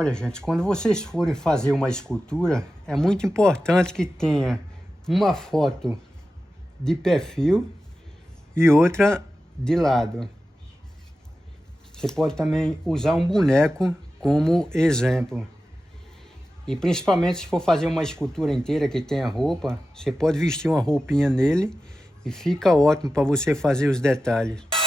Olha, gente, quando vocês forem fazer uma escultura, é muito importante que tenha uma foto de perfil e outra de lado. Você pode também usar um boneco como exemplo. E principalmente se for fazer uma escultura inteira que tenha roupa, você pode vestir uma roupinha nele e fica ótimo para você fazer os detalhes.